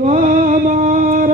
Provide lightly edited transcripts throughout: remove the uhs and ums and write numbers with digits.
ગરવા મારા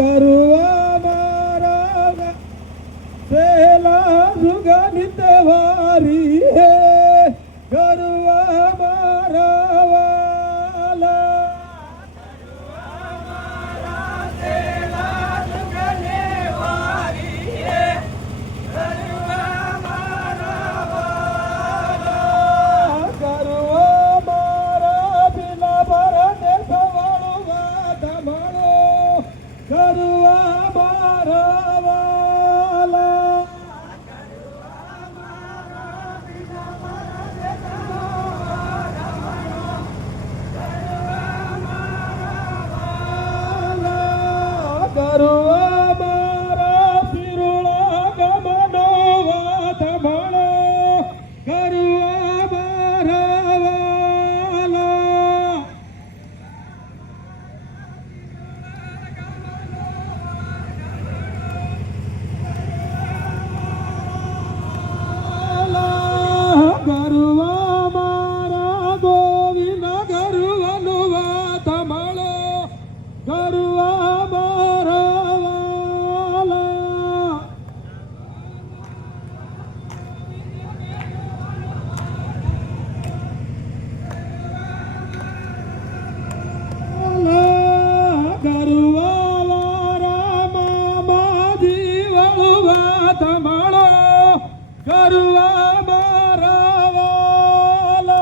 ગરુવા મારા સેલા જુગની તવારી હે ગરુવા મારા વાલા ગરુવા મારા સેલા જુગની વારી હે ગરુવા મારા વાલા ગરુવા મારા બિના ભરને સવાળવા ધમાળો ગરુવા મારા વાલા ગરુવા મારા બિના ભરને સવાળવા ધમાળો ગરુવા મારા વાલા ગરુવા મારા સિરુળા ગમનો ધમાળો ગરુવા મારા વાલા ગરુવા મારા ગોવિંદ ગરુવનું વાત મળો ગરુવા મારા વાલા ગરુવા વારા મામા જીવળું વાત મળો ગરુવા મારા વાલા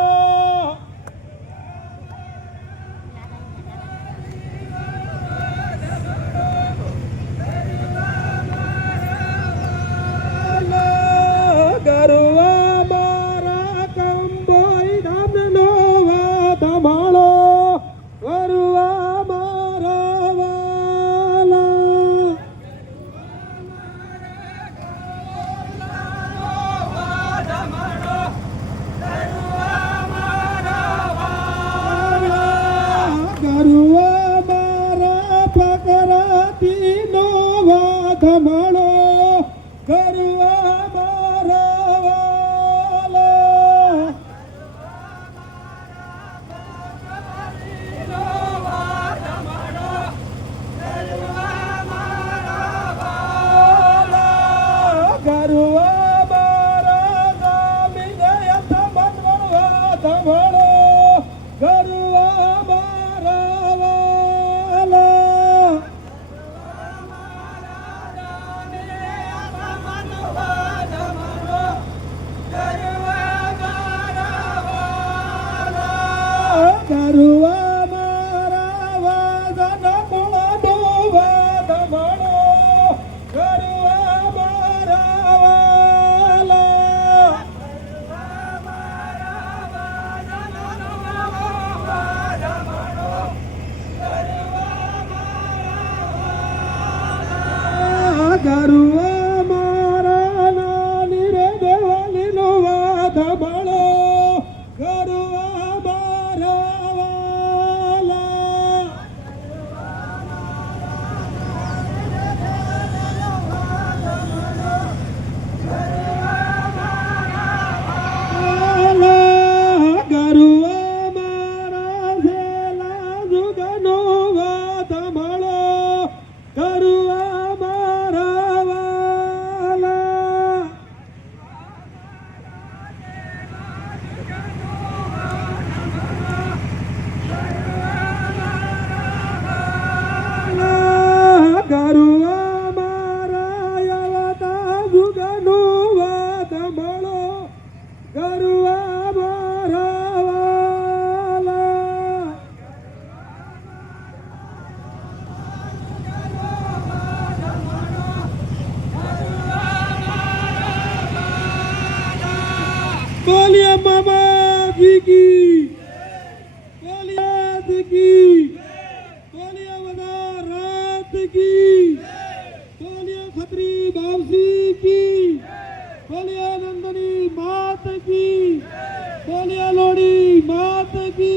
ગરુવા મારા કંબોઈ ધામનો વાત મળો ગરુવા મારા વાલા ગરુવા મારા પકરાતીનો વાત મળો ગરુવા મારા વાલા ગરુવા મારા ગામીને યથામન વાત મળો ગરુવા મારા વાલા ગરુવા મારા વાદન મૂળનો વાત મળો ગરુવા મારા વાલા ગરુવા મારા નાની રે દેવાલીનો વાત મળો ગરુવા મારા વાલા ગરુવા મારા સેલા જુગનો વાત મળો ગરુવા મારા વાલા ગરુવા મારા યવતા જુગનો વાત મળો ગરુવા મારા વાલા બોલિए मामा जी की बोलिए की बोलिए वदा रात की बोलिए खत्री बावसी की बोलिए नंदनी मात की बोलिए लोड़ी मात की